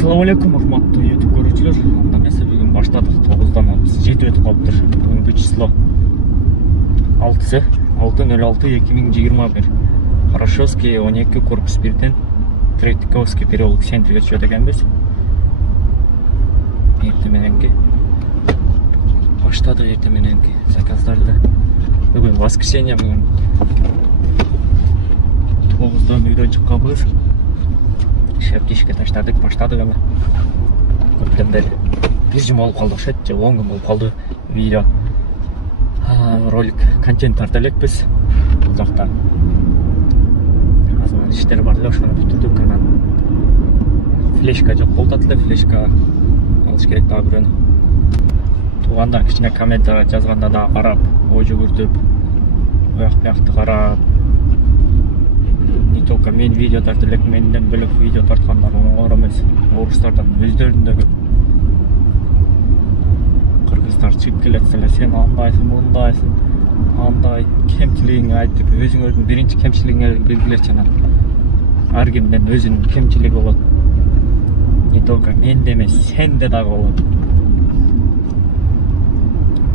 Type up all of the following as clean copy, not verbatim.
Assalamu alaikum, урматтуу YouTube көрүүчүлөр. Анда эмесе бүгүн баштадык 9-дан 7 өтүп калыптыр. Бүгүнкү число 6/06/2021. Хорошевский 12 корпус 1ден Третьяковский переулок центрге түшөт экенбиз. Эртең мененки баштадык, эртең мененки заказдарды. Бүгүн воскресенье, бүгүн 9-дан үйдөн чыкканбыз. Шепки işке таштадык, баштадык эме. Көптөн бери бир жума болуп калды окшойт, же 10 күн болуп калды видео. Ролик, контент тарта элекпиз. Бул жакта азыр иштер бар эле, ошону бүтүрдүк. Анан флешка жок болду эле, флешка алыш керек дагы бирөөнү. Туугандар кичине комментарий жазганда да карап, ой жүгүртүп, буякты карап. Не только мен видео тартып элек, менден бөлөк видео тарткандар оңгор эмес. Орустардан өздөрүндөгү кыргыздар чыгып келет эле, сен андайсың, мындайсың, андай кемчилигиңди айтып, өзүңөрдүн биринчи кемчилигиңерди белгилечи. Анан ар кимдин өзүнүн кемчилиги болот. Не только менде эмес, сенде дагы болот.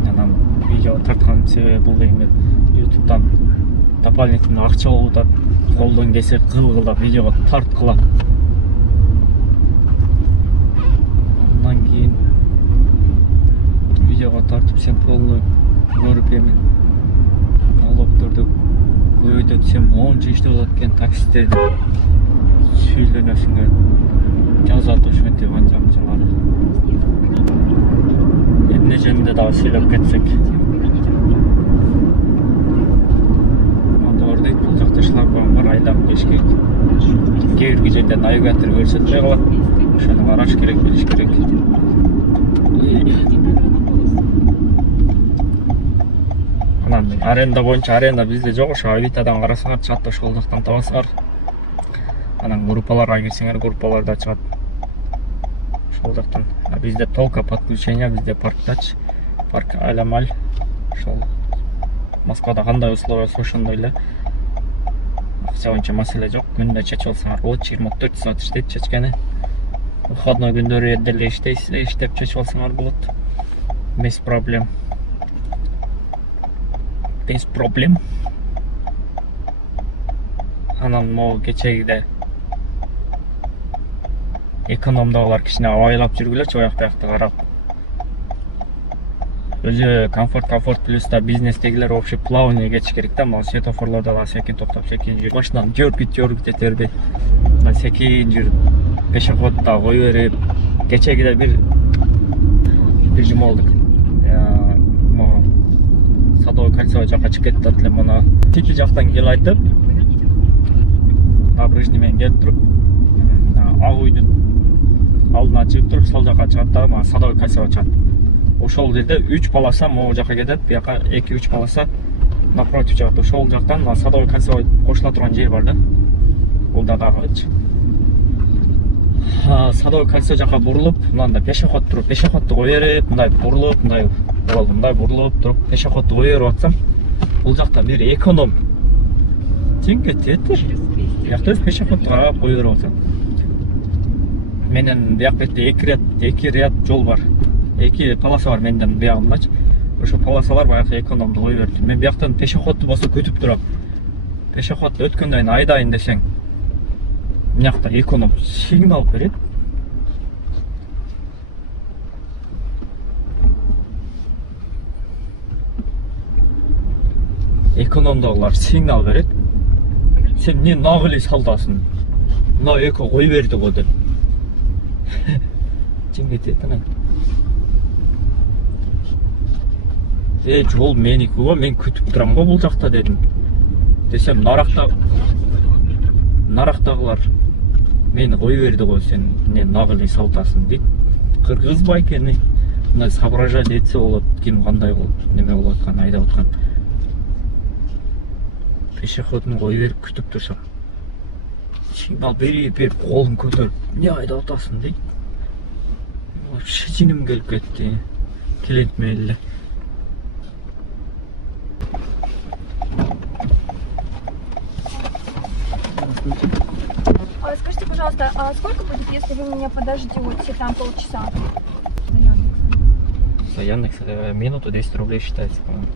Анан видео тарткан себеби бул дегенде YouTube'дан дополнительно акча болуп атат. Колдон келсе кылгыла видеого тарткыла. Андан кийин видеого тартып сен полный көрүп эми налогдорду көбөйтөтсем монча иштеп атат экен, таксисттерди сүйлөнөсүңөр, жазат ошентип анча-мынчалары. Эмне жөнүндө дагы сүйлөп кетсек. Бул жакта шлагбаум бар, айдап кеш керек. Кээ бир жерде навигатор көрсөтпөй калат. Ошону караш керек, билиш керек. Анан аренда боюнча аренда бизде жок, ошо Авитадан карасаңар чатта, ошол жактан табасыңар. Анан группаларга кирсеңер, группаларда чыгат. Ошол жактан. Бизде только подключение, бизде парктач, парк Алямаль. Ошол Москвада кандай условия ошондой эле. Акча боюнча маселе жок. Күндө чечип алсаңар болот. 24 саат иштейт чечкени. Выходной күндөрү деле иштейсиз, иштеп чечип алсаңар болот. Без проблем. Без проблем. Анан могу кечегиде экономдогулар кичине абайлап жүргүлөчү, ояк-буякты карап. Өзү комфорт плюста бизнестегилер вообще плавный кетиш керек да. Мына светофорлордо да секин токтоп, секин жүрүп, машинаны жөргүт этербей, секин жүрүп, пешеходдо кой берип. Кечегиде бир жума болду. Садовый кольцо жака чыгып кетип эле, мына тики жактан кел айтып, набережный менен келип туруп, ак үйдүн алдына чыгып туруп, сол жака чыгат да, мына Садовый кольцого чыгат. Ошол жерде 3 полоса могу жака кетет, бияка 2-3 полоса напротив жакта. Ошол жактан Садовый кольцого кошула турган жер бар да. Бул да дагычы. Садовый кольцо жака бурулуп, мында пешеход туруп, пешеходду кой берип, мындай бурулуп, мындай бурулуп туруп, пешеходду кой берип атсам, бул жакта бир эконом тең кетет. Биякта пешеходду карап кой берип атсам. Менен бияк бетте 2 ряд жол бар. 2 полоса бар менден биягымдачы. Ошо полосалар баягы экономду кой берди. Мен бияктан пешеходду болсо күтүп турам. Пешеход өткөндөн айдайын десең, мынакта эконом сигнал берет. Экономдогулар сигнал берет. Сен эмне нагылы салдасың? Мына эко кой берди го деп. Чын кетет анан. Жол меники го, мен күтүп турам го бул жакта дедим. Десем, нарактагылар мени кой берди го, сен эмне нагылы салтасың дейт. Кыргыз байкени мындай соображать этсе болот, ким кандай болуп, неме болуп аткан, айдап аткан. Пешеходун кой берип күтүп турсам, сигнал берип колун көтөрүп, эмне айдап атасың дейт. Шичиним келип кетти. Келет мелле. Скажите, пожалуйста, а сколько будет, если вы меня подождете там полчаса? За Яндекс минуту 200 рублей считается, по-моему.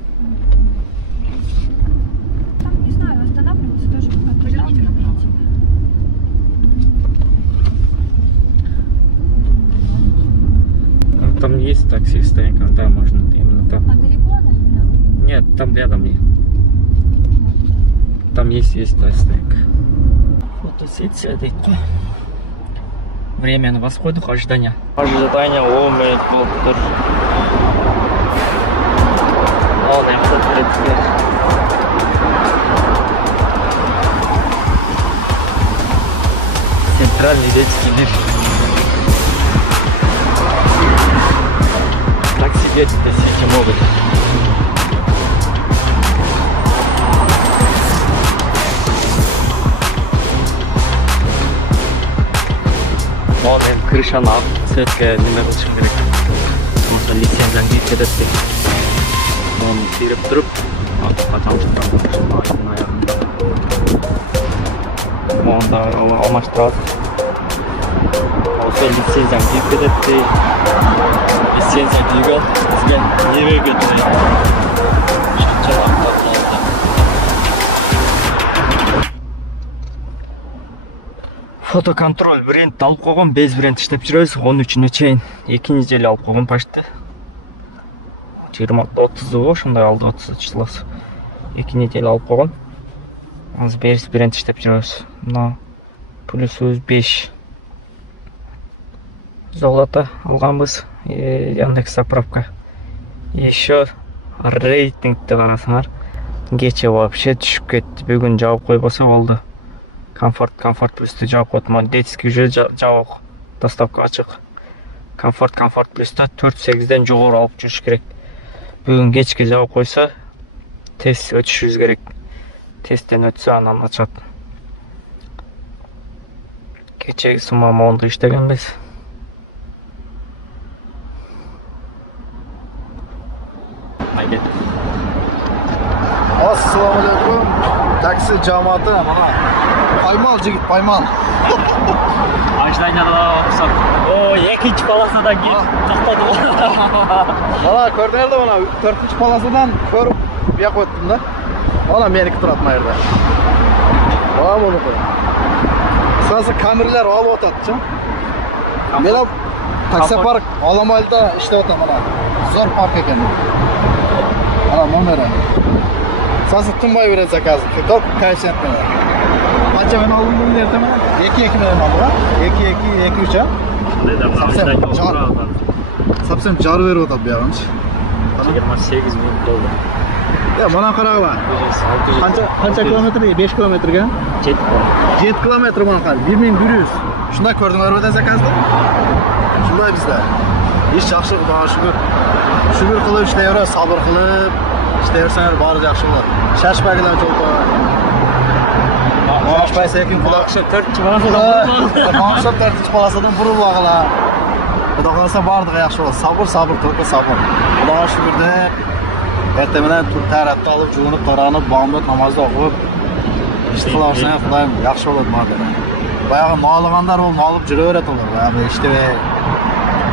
Там, не знаю, останавливаться тоже поверните направо. Там есть такси стоянка, да, можно именно там. А далеко она именно? Нет, там рядом есть. Там есть стоянка. Фотосессия дейді. Время на восходах ожидания. Ожидание 10 минут болды. Ал, Центральный детский мир. Так сидеть здесь не могут. Вон крышаны ап, цветке неме кылышым керек. Болмаса лицензияң кирип кетет деп. Оны кирип туруп, аппакка жамшыктырам аягында. Монда алмаштырат. Осы лицензияң кирип кетет дейт. Лицензия кийген, бизге не берген дейт. Фотоконтроль бренд алып койгон, без бренд иштеп жүрөбүз. 13-нө чейин 2 неделе алып койгон почти. 20-30 ошондой алды 30 числосы. 2 неделе алып койгон. Азыр без бренд иштеп жүрөбүз. Мына плюс 5 золото алганбыз. Яндекс заправка. Еще рейтингти карасаңар, кече вообще түшүп кетти. Бүгүн жаап койбосо болду. Комфорт плюсты жаап койдум. Детский уже жабык. Доставка ачык. Комфорт плюсты 4.8ден жогору алып жүрүш керек. Бүгүн кечке жаап койсо, тест өтүшүбүз керек. Тесттен өтсө анан ачат. Кечеги сумма монду иштегенбиз. Assalamu alaikum. Taksi cemaati mana. Paymal jigit, paymal. Ожиданияда оксоп. О, экинчи полосадан кийин токтоду. Mana ko'rdinglar mana 4-palasadan ko'rib bu yoqqa o'tdim da. Mana meniki turadi bu yerda. Mana buniki. So'zi kameralar olib o'tadi-chi. Men taksi park Olamayda ishlayapman mana. Zo'r park ekan. Mana nomeri. So'zi tinmay beradi zakazı. Top koeffitsientni. Qancha men oldim buni ertaman? 2 bilan oldim. 2 Sapsam jar berib o'tadi bu yoqni. 28 minut bo'ldi. Ya mana qaranglar. Qancha kilometrga? 5 kilometrga? 7 kilometr mana qarang. 1100. Shunda ko'rdinglarmi da zakazda? Shunday bizda. Ish yaxshi, Xudoga shukr. Shukr qilib ishlayver, sabr qilib ishlayversanlar bari yaxshi bo'ladi. Shashpagilar cho'lpa. Shashpay sekin quloqcha 4 palasadan. Maqsad 4 palasadan burib olg'alar. Xudo xolasa bardig'i yaxshi bo'ladi. Sabr qilib sabr. Xudoga shukr deb ertadan taratni olib, juvinib, qaranib, bomdod namozni o'qib ish qilaversan, Xudoyim yaxshi bo'ladi mana. Bayog'i noliganlar ol, nolib juraveradi ular. Bayog'i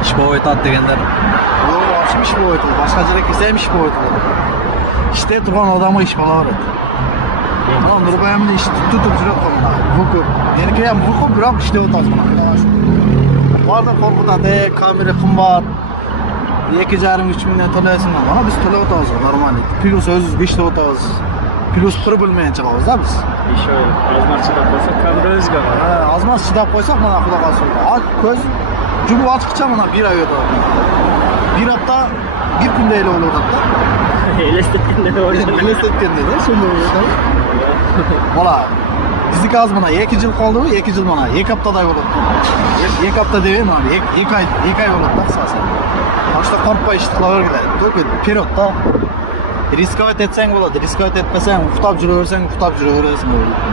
ish bo'lib o'tadi deganlar. Bu yaxshi ish bo'lib o'tadi. Boshqa joyga kelsa ham ish bo'lib o'tadi. İşte turgan odamga ish bo'laveradi. Mana Nurbayamni ish tutib jurib qolgan. Bu ko'p. Meniki ham bu ko'p, biroq ishda o'tadi mana. Barda qo'rqitadi, kamera qimmat. 2,5-3 mingdan to'laysiz mana biz to'lab o'tamiz normal. Plus o'zimizga ishda o'tamiz. Plus pul bilmagan chiqamiz-da biz. Еще azmat chidab qo'ysak, kamera o'zga. Ha, azmat chidab qo'ysak mana Xudo xohlasa. Ko'z jumib ochiqcha mana 1 oy o'tadi. 1 hafta 1 kunda ele o'tadi-da. Elestetgende de shunday o'tadi. Mana bizniki hozir mana 2 yil qoldi-ku, 2 yil mana 2 haftaday bo'ladi. 2 hafta deb mana 2 oy bo'ladi asosan. Boshqa qo'rqmay ish qilavergan. Только вперед-da. Riskovat etsang bo'ladi, riskovat etmasang, uxtab juraversan.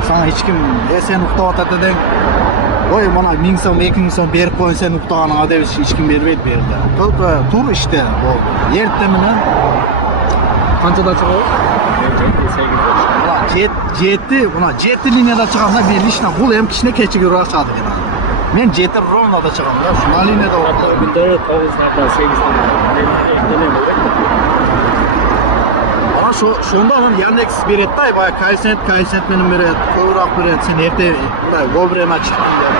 Sana hech kim, sen uxtayotir deng. Voy mana 1000 so'm, 2000 so'm berib qo'ysan uxtaganingga deb hech kim bermaydi bu yerda. Только tur ishda bo'ldi. Erta bilan qanchada chiqadi? жеті линияда шығамда лично бұл эми кичине кечигирээк чыгат экен. Мен 7 ровнода чыгам да, ушул линияда Hatta günde 9'dan 8'den Ana şonda анан Яндекс берет да, баягы коэффициент менен берет, көбүрөөк берет. Сен эрте мындай вовремя чыктың деп.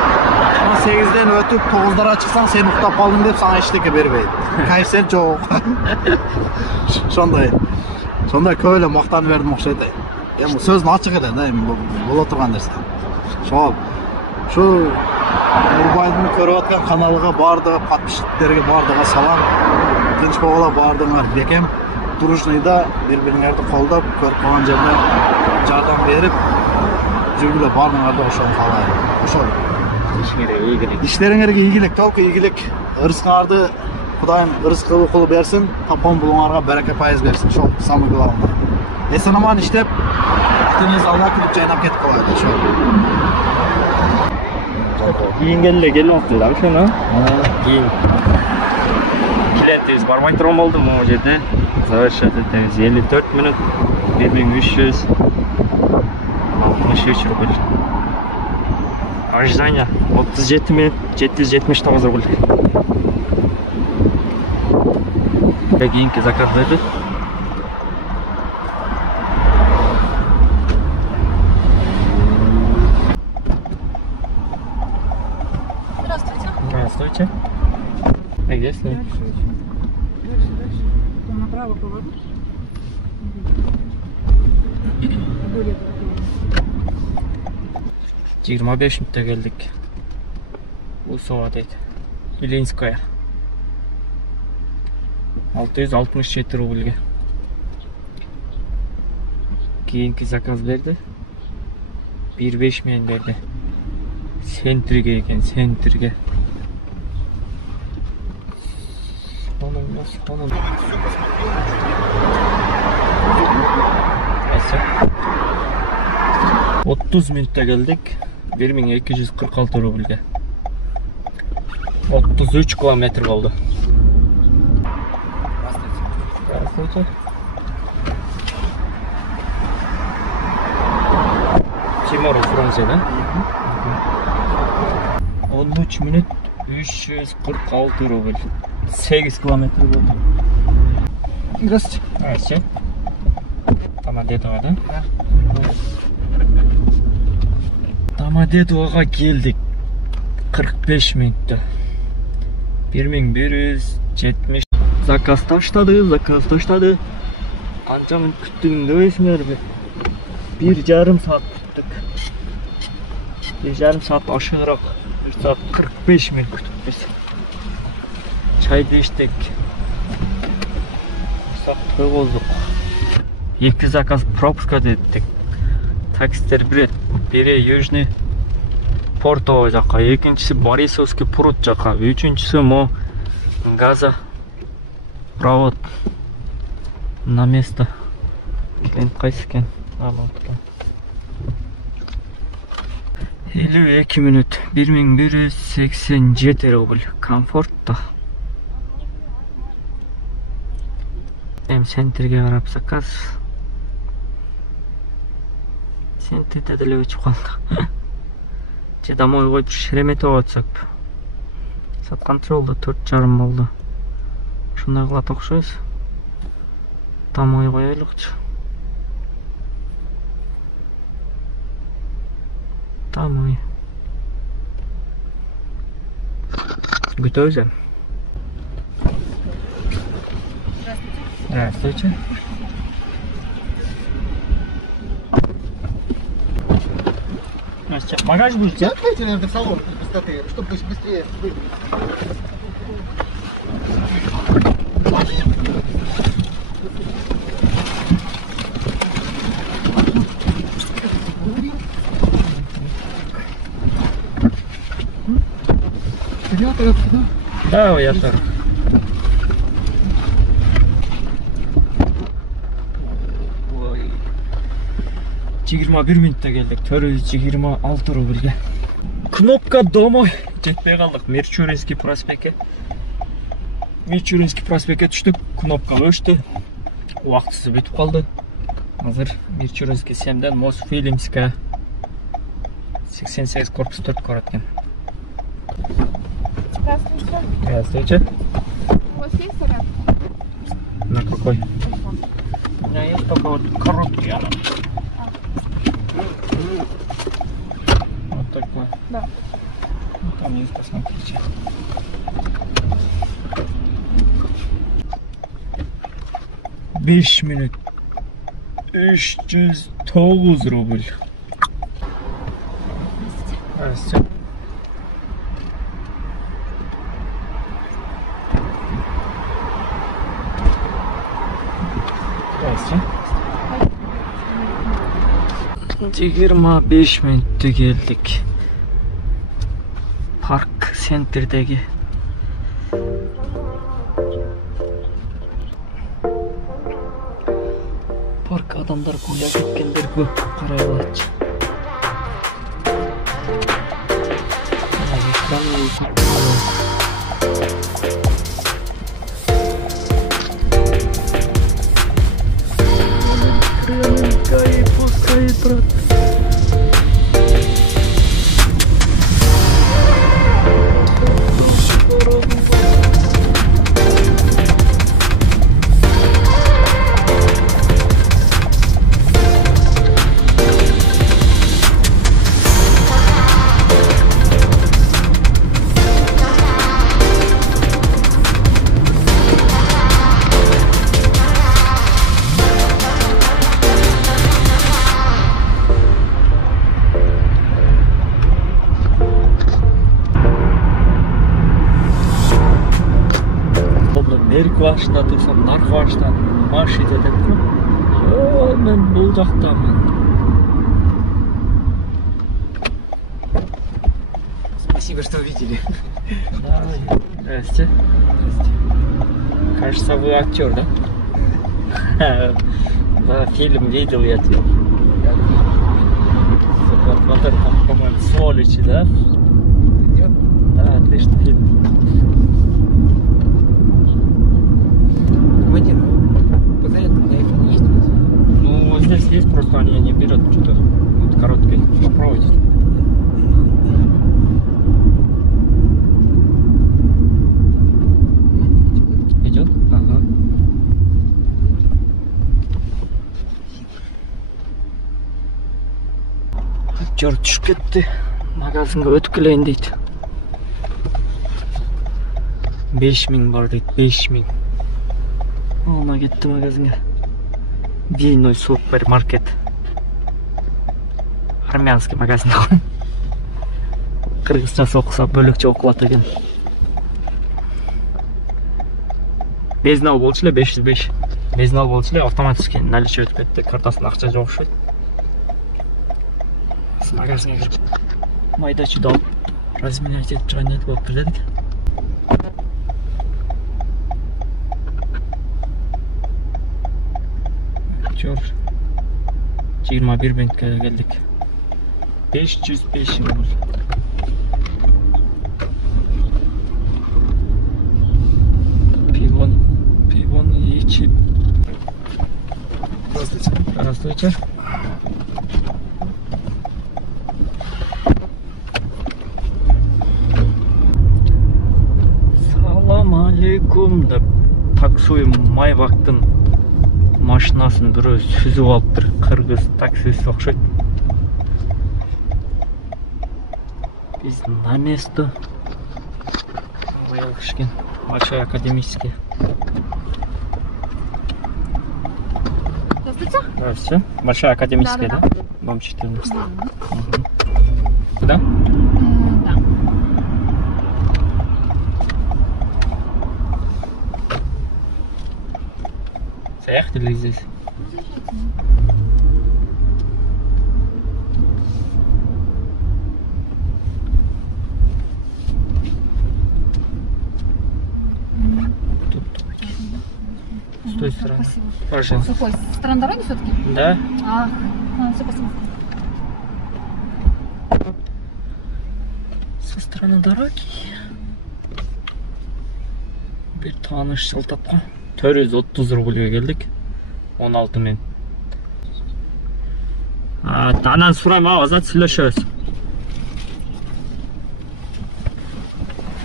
Ана 8ден өтүп 9дара чыксаң, сен уктап калдың деп сага эчтеке бербейт. Коэффициент жок. Сондай көп эле мактанып бердим окшойт. Эми сөздүн ачык эле да, эми боло турган нерсе. Şu Нурбайдын көрүп аткан каналга бардыгы, подписчиктерге бардыгы салам. Тынч боло бардыңар бекем. Дружныйда бири-бириңерди колдоп, көрүп калган жерде жардам берип, жүргүлө бардыңарды ошол каалайм. Ошол. İşleriңерге ийгилик, толку ийгилик. Ырыскыңарды Кудайым ырыскы кылып берсин, тапкан булуңарга береке пайыз берсин. Ошол самый главный. Эсен аман иштеп, актыңыз алга кирип жайнап кетип калат ошол. Кейін келіп отыр да ошону. Кейін клиентибиз бармай турган болду могу жерде. Завершать этебиз 54 минут 1363 рубль. Ожидание 37 минут 779 рубль. Кийинки заказ берди. Здравствуйте. А где с ней? Дальше. Потом направо поворот. Более 25 минутта келдик. Усова дейт. Ильинская. 667 рубльге. Кийинки заказ берди. 1.5 мен берди. Центрге экен, центрге. Onun. Neyse. 30 minutta geldik. 1246 rublga. 33 kilometr oldu. Здравствуйте. Тимур Францияда. 13 minut 346 rubl. 8 kilometr oldu. Здравствуйте. Здравствуйте. Домодедово, да? Домодедовоға келдік. 45 минутта. 1170. Заказ таштады. Қанша минут күттігін дөйсіңер бе? 1,5 saat күттік. 1,5 saat ашығырақ. 1 saat 45 minut күттік біз. Çayda içtik. Toy bozduk. 2 zakaz пропуска ettik. Taksitler biri Южный Порто жаққа, екіншісі Борисовский пруд жаққа, üçüncüsü мо газопровод на место. Клиент қайсы екен? 52 minut 1187 rubl. Комфортта. Hem senterге қарап заказ. Senterде деле өчүп калдык. Же домой койуп Шереметова атсак. Саткан жолдо 4,5 болду. Ушундай кылат окшойбуз. Домой коелукчу. Домой. Күтөбүз. Здравствуйте. Здравствуйте. Багаж будете? Ответьте, наверное, в салон быстрее, чтобы быстрее были. Да, я тоже. Жыйырма бир минутта келдик. 426 рубльге. Кнопка домой. Жетпей калдык. Мичуринский проспектке түштүк. Кнопка өчтү. Убактысы бүтүп калды. Азыр Мирчуровский 7-ден Мосфильмска 88 корпус 4 көрөт экен. Здравствуйте. Здравствуйте. У вас есть зарядка? На какой? У меня есть только вот короткий она. Вот такой. Да. Ну, там есть, посмотрите. Beş minut 309 рубль. Здравствуйте. Здравствуйте. 25 минутта келдик. Парк центрдеги. Парк адамдар гулап кеткендер көп карай алат. Пускай, брат. Берік бағышында тұрсам, нарық бағыштан маш етеді тұр. Мен бұл жақтамын. Спасибо, что увидели. Здрасте. Кажется, вы актер, да? Да, фильм видел я тебя. Вот это, по-моему, сволочи, да? Да, отличный фильм. Ну, здесь есть, просто они не берут что-то вот короткой. Попробуйте. Идет? Ага. Актер түшүп кетти. Магазинге өтүп келейин дейт. 5000 бар дейт, 5000. Ona gitti magazine. Двойной супермаркет. Армянский магазин. Кыргызча окуса бөлөкчө окулат экен. Безнал болчу эле 505. Безнал болчу эле автоматически наличие өтүп кетти. Картасында акча жок окшойт. Магазинге кирип майда чыда алып разменять этип чыган эдик, болуп келедик. Актер 21 минутка келдик. 505 рубль. Пивон ичип. Здравствуйте. Здравствуйте. Салам алейкум деп таксуй Майбактын машинасын бирөө сүзүп алыптыр. Кыргыз таксист окшойт. Биз на место. Кышкин. Большой академический. Здравствуйте. Здравствуйте. Большая академическая, да? Дом 14. Куда? Да. Заехали ли здесь? С той стороны. Спасибо. Пожалуйста. Какой? С стороны дороги все-таки? Да? Все, спасибо. Со стороны дороги. Bir taaныш жылтапқа 430 рубльге келдік. 16 минут. Анан сурайм, азат сүйлөшөбүз.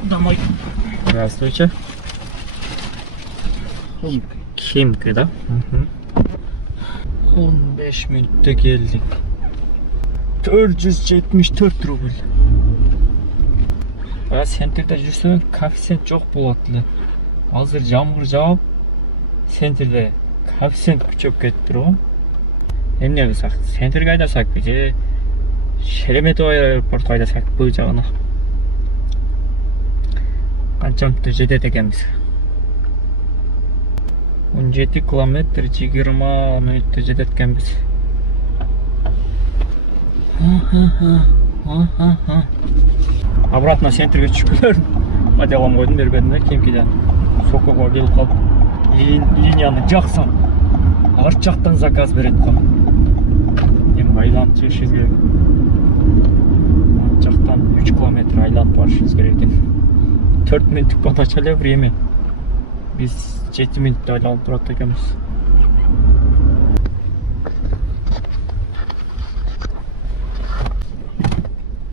Домой. Здравствуйте. Химки, да? 15 мүнөттө келдик. 474 рубль. Центрде жүрсөң коэффициент жок болот эле. Азыр жамгыр жаап, центрде коэффициент күчөп кетиптир го. Эмне кылсак? Центрге айдасакпы же Шереметьево аэропортко айдасакпы жагына? Канча мүнөттө жетет экенбиз? 17 километр 20 мүнөттө жетет экенбиз. Обратно центрге түшкүлөрүн. Маделам койдум бербедим да кийинкиден. Сокого келип калып, линияны жаксам, арт жактан заказ берет го. Эми айланып чыгышыбыз керек. Арт жактан 3 километр айланып барышыбыз керек экен. 4 мүнөттүк подача эле время. Biz 7 минутта айланып турат экенбиз.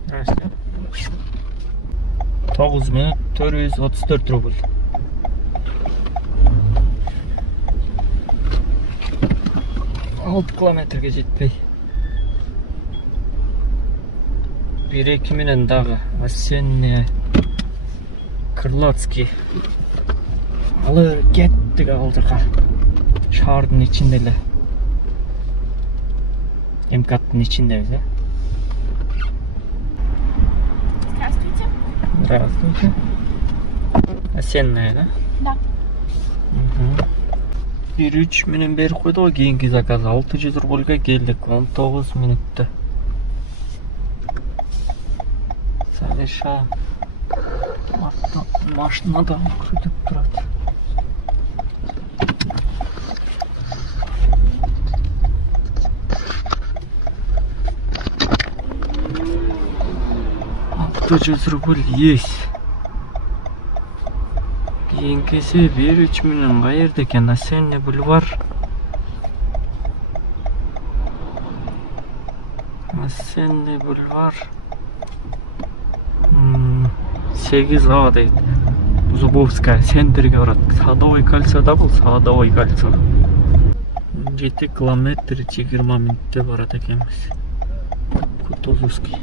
Здравствуйте. 9 минут 434 рубль. Алты километрге жетпей. 1-2 менен дагы Осенняя, Крылатский. Алыр кеттик ал жака. Шаардын ичинде эле. МКАДтын ичиндебиз, э? Здравствуйте. Здравствуйте. Осенняя, да? Да. 1-3 менен берип койду го кийинки заказ 600 рубльга келдик 19 мүнөттө. Совершаем. Машинада күтүп турат. $100 есть. Кийинкиси 1-3 менен каерде экен? Осенний бульвар. Осенний бульвар. 8А дейт. Зубовская центрге барат. Садовый кольцода бул, Садовый кольцо. 7 километр 20 мүнөттө барат экенбиз. Кутузовский.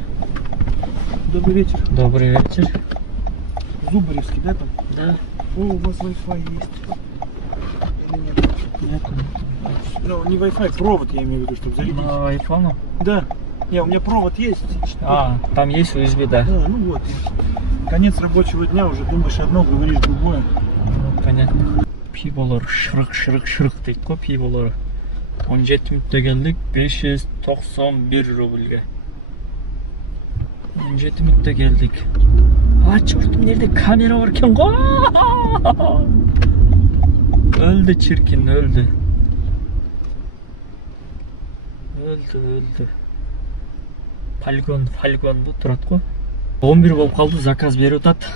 Добрый вечер. Добрый вечер. Зубаревский, да, там? Да. О, у вас Wi-Fi есть. Или нет? Нет. Ну, не Wi-Fi, провод я имею в виду, чтобы зарядить. На айфону? Да. Не, у меня провод есть. Там есть USB, да. Да, ну вот. Конец рабочего дня, уже думаешь одно, говоришь другое. Ну, понятно. Пиболор шырык дейт го пиболор. 17 мүнөттө келдик 591 рубльге. 17 мүнөттө келдик. Чорт, эмнеде камера бар экен го? Öldü çirkin, öldü. Öldü. Falcon bu turат го. 11 болуп калды, заказ берип атат.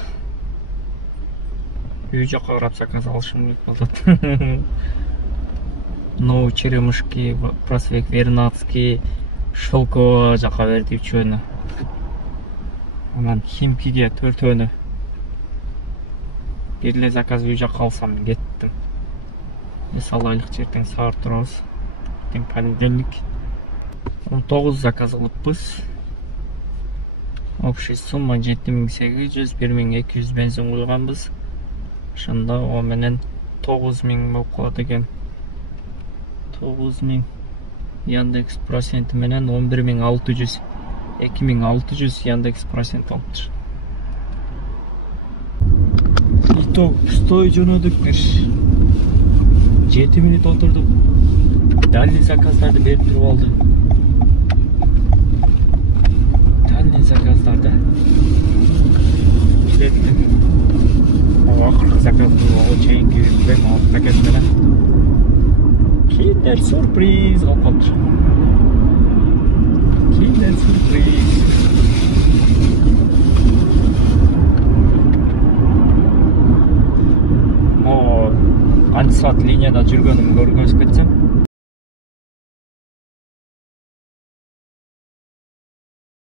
Үй жакка карап заказ алышым керек болот. Новый Черемушки, Проспект Вернадский, Шелково жака берди үчөөнү. Анан Химкиге 4-өөнү. Бир эле заказ үй жакка алсам кеттим. Эс алайлык ертең саат турабыз. Ертең понедельник. 19 заказ кылыппыз. Общий сумма 7800, 1200 бензин куйганбыз. Ошондо о менен 9000 болуп калат экен. 9000 Яндекс проценти менен 11600. 2600 Яндекс процент алыптыр. Итог пустой жөнөдүк бир 7 мүнөт отурдук. Дальний заказдарды берип туруп алды. Дальний заказдарды. Билеттим. Акыркы заказды чейинки берип алып пакет менен. Киндер сюрприз алып калыптыр. Киндер сюрприз. Канча саат линияда жүргөнүмдү көргөнүз кетсем.